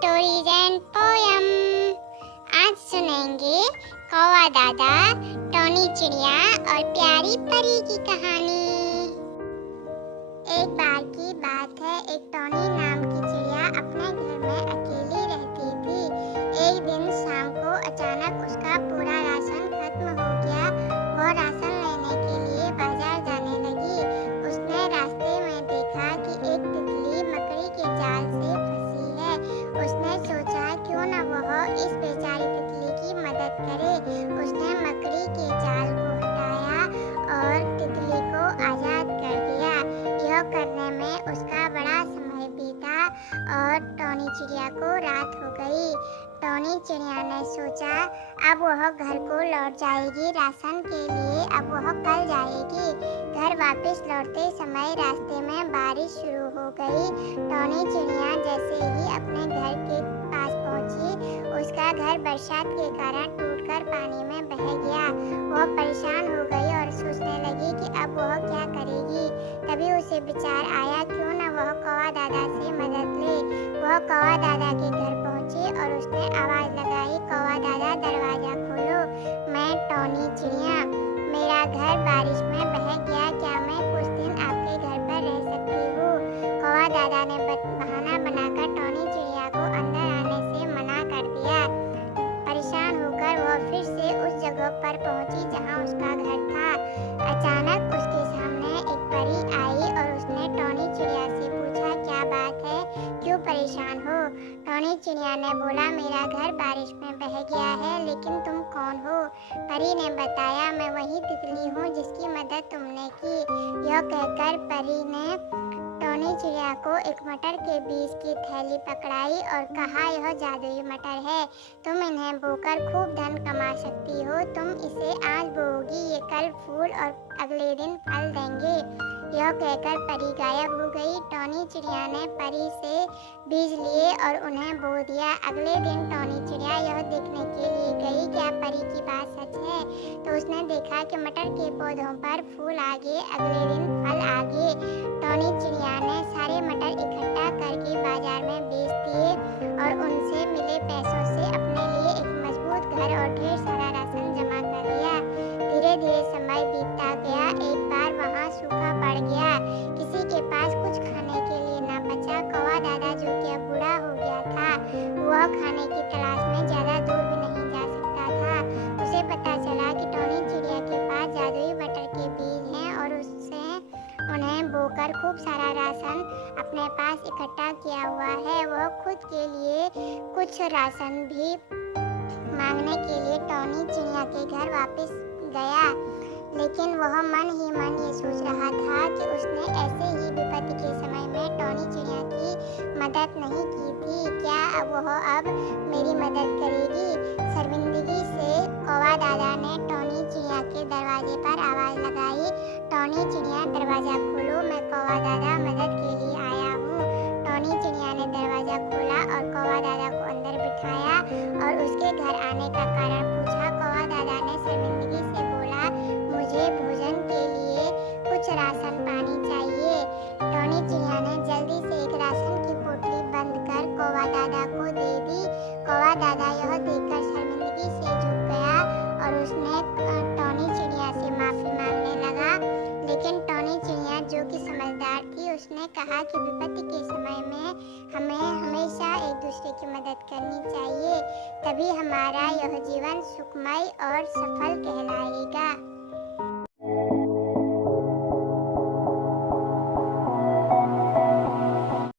Stories and poem. आज सुनेंगे कौवा दादा, टोनी चिड़िया और प्यारी परी की कहानी। एक बार की बात है, एक टोनी नाम की चिड़िया अपने घर में अकेली रहती थी। एक दिन शाम को अचानक उसका पूरा राशन खत्म हो गया। वो राशन लेने के लिए बाजार जाने लगी। उसने रास्ते में देखा कि एक तितली मकड़ी के जाल से फंसी है। उसने सोचा क्यों न वह इस बेचारी तितली की मदद करे। उसने मकड़ी के जाल को हटाया और तितली को आजाद कर दिया। यह करने में उसका बड़ा समय बीता और टोनी चिड़िया को रात हो गई। टोनी चिड़िया ने सोचा अब वह घर को लौट जाएगी राशन के लिए। अब वह कल जाएगी। घर वापस लौटते समय रास्ते में बारिश शुरू हो गई। टोनी चिड़िया जैसे ही अपने घर के पास पहुंची, उसका घर बरसात के कारण टूटकर पानी में बह गया। वह परेशान हो गई और सोचने लगी कि अब वह क्या करेगी। तभी उसे विचार आया क्यों न वह कौवा दादा से मदद ले। वह कौवा दादा के घर पहुंची और उसने आवाज लगाई, कौवा दादा दरवाजा खोलो, मैं टोनी चिड़िया, मेरा घर बारिश में बह गया, क्या मैं कुछ दिन आपके घर पर रह सकती हूँ। कौवा दादा ने बहाना बनाकर टोनी चिड़िया को अंदर आने से मना कर दिया। परेशान होकर वह फिर से उस जगह पर पहुंची जहां उसका घर था। अचानक उसके सामने एक परी आई और उसने टोनी चिड़िया से पूछा, क्या बात है, क्यों परेशान हो। टोनी चिड़िया ने बोला, मेरा घर बारिश में बह गया है, लेकिन तुम कौन हो। परी ने बताया, मैं वही तितली हूँ जिसकी मदद तुमने की। यह कहकर परी ने टोनी चिड़िया को एक मटर के बीज की थैली पकड़ाई और कहा, यह जादुई मटर है, तुम इन्हें बोकर खूब धन कमा सकती हो। तुम इसे आज बोओगी, ये कल फूल और अगले दिन फल देंगे। यह कहकर परी गायब हो गई। टोनी चिड़िया ने परी से बीज लिए और उन्हें बो दिया। अगले दिन टोनी चिड़िया यह देखने के लिए गई क्या परी की बात सच है। तो उसने देखा कि मटर के पौधों पर फूल आ गए, अगले दिन फल आ गए। टोनी चिड़िया ने सारे मटर इकट्ठा करके बाजार में बेच दिए और उनसे मिले पैसों से अपने लिए एक मजबूत घर और ढेर सारा राशन जमा कर लिया। धीरे धीरे समय बीतता गया। एक बार वहाँ सूखा पड़ गया, किसी के पास कुछ खाने के लिए न बचा। कौवा दादा जो कि अब बूढ़ा हो गया था, वह खाने की तलाश में ज्यादा दूर भी नहीं जा सकता था। उसे पता चला कि टोनी चिड़िया के पास जादुई मटर के बीज हैं और उससे उन्हें बोकर खूब सारा राशन अपने पास इकट्ठा किया हुआ है। वह खुद के लिए कुछ राशन भी मांगने के लिए टोनी चिड़िया के घर वापस गया, लेकिन वह मन ही मन ये सोच रहा था कि उसने ऐसे ही विपत्ति के समय में टोनी चिड़िया की मदद नहीं की थी, क्या वह अब मेरी मदद करेगी। शर्मिंदगी से कौवा दादा ने टोनी चिड़िया के दरवाजे पर आवाज लगाई, टोनी चिड़िया दरवाजा खोलो, मैं कौवा दादा मदद के लिए आया हूँ। टोनी चिड़िया ने दरवाजा खोला और कौवा दादा को अंदर बिठाया और उसके घर आने का कारण पूछा। कौवा दादा ने शर्मिंदगी से बोला, मुझे भोजन के लिए कुछ राशन पानी चाहिए। टोनी चिड़िया ने जल्दी से एक राशन की पोटली बंद कर कौवा दादा को दे दी। कौवा दादा यह देखकर शर्मिंदगी से झुक गया और उसने टोनी चिड़िया से माफी मांगने लगा, लेकिन टोनी चिड़िया जो कि समझदार थी, उसने कहा कि विपत्ति के समय में हमें हमेशा एक दूसरे की मदद करनी चाहिए, तभी हमारा यह जीवन सुखमय और सफल कहलाएगा।